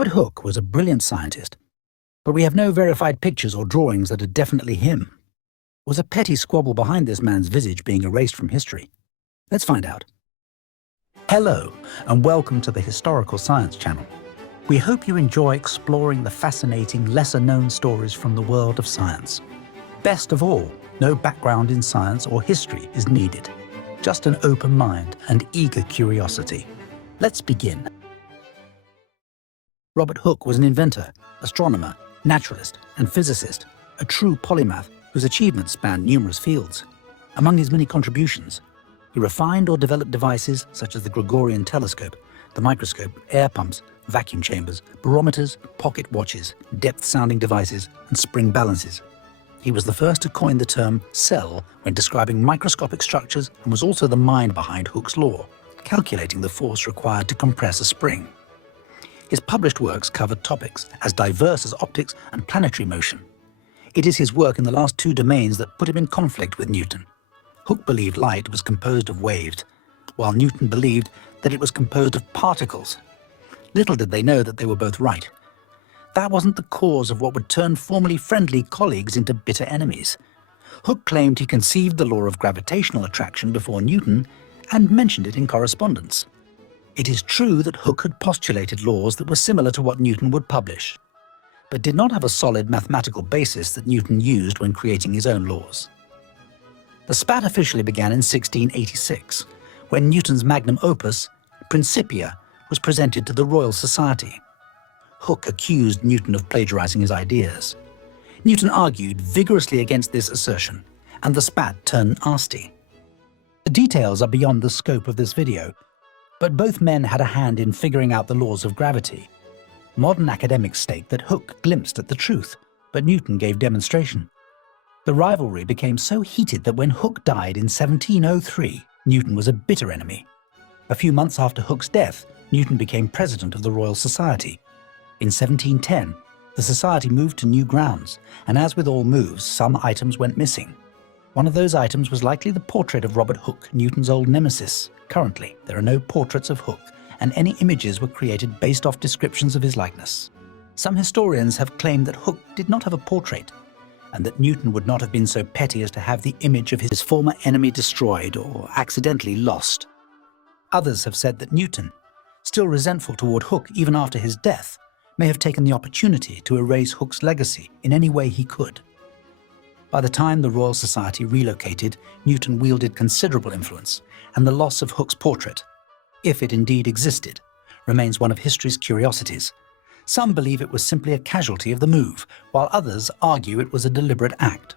Robert Hooke was a brilliant scientist, but we have no verified pictures or drawings that are definitely him. Was a petty squabble behind this man's visage being erased from history? Let's find out. Hello, and welcome to the Historical Science Channel. We hope you enjoy exploring the fascinating, lesser-known stories from the world of science. Best of all, no background in science or history is needed. Just an open mind and eager curiosity. Let's begin. Robert Hooke was an inventor, astronomer, naturalist, and physicist, a true polymath whose achievements spanned numerous fields. Among his many contributions, he refined or developed devices such as the Gregorian telescope, the microscope, air pumps, vacuum chambers, barometers, pocket watches, depth-sounding devices, and spring balances. He was the first to coin the term cell when describing microscopic structures and was also the mind behind Hooke's law, calculating the force required to compress a spring. His published works covered topics as diverse as optics and planetary motion. It is his work in the last two domains that put him in conflict with Newton. Hooke believed light was composed of waves, while Newton believed that it was composed of particles. Little did they know that they were both right. That wasn't the cause of what would turn formerly friendly colleagues into bitter enemies. Hooke claimed he conceived the law of gravitational attraction before Newton and mentioned it in correspondence. It is true that Hooke had postulated laws that were similar to what Newton would publish, but did not have a solid mathematical basis that Newton used when creating his own laws. The spat officially began in 1686, when Newton's magnum opus, Principia, was presented to the Royal Society. Hooke accused Newton of plagiarizing his ideas. Newton argued vigorously against this assertion, and the spat turned nasty. The details are beyond the scope of this video, but both men had a hand in figuring out the laws of gravity. Modern academics state that Hooke glimpsed at the truth, but Newton gave demonstration. The rivalry became so heated that when Hooke died in 1703, Newton was a bitter enemy. A few months after Hooke's death, Newton became president of the Royal Society. In 1710, the Society moved to new grounds, and as with all moves, some items went missing. One of those items was likely the portrait of Robert Hooke, Newton's old nemesis. Currently, there are no portraits of Hooke, and any images were created based off descriptions of his likeness. Some historians have claimed that Hooke did not have a portrait, and that Newton would not have been so petty as to have the image of his former enemy destroyed or accidentally lost. Others have said that Newton, still resentful toward Hooke even after his death, may have taken the opportunity to erase Hooke's legacy in any way he could. By the time the Royal Society relocated, Newton wielded considerable influence, and the loss of Hooke's portrait, if it indeed existed, remains one of history's curiosities. Some believe it was simply a casualty of the move, while others argue it was a deliberate act.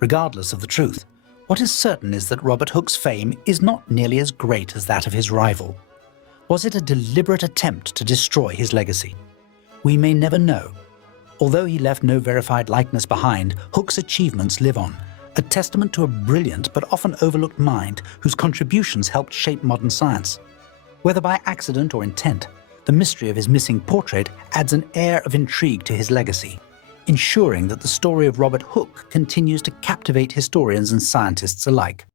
Regardless of the truth, what is certain is that Robert Hooke's fame is not nearly as great as that of his rival. Was it a deliberate attempt to destroy his legacy? We may never know. Although he left no verified likeness behind, Hooke's achievements live on, a testament to a brilliant but often overlooked mind whose contributions helped shape modern science. Whether by accident or intent, the mystery of his missing portrait adds an air of intrigue to his legacy, ensuring that the story of Robert Hooke continues to captivate historians and scientists alike.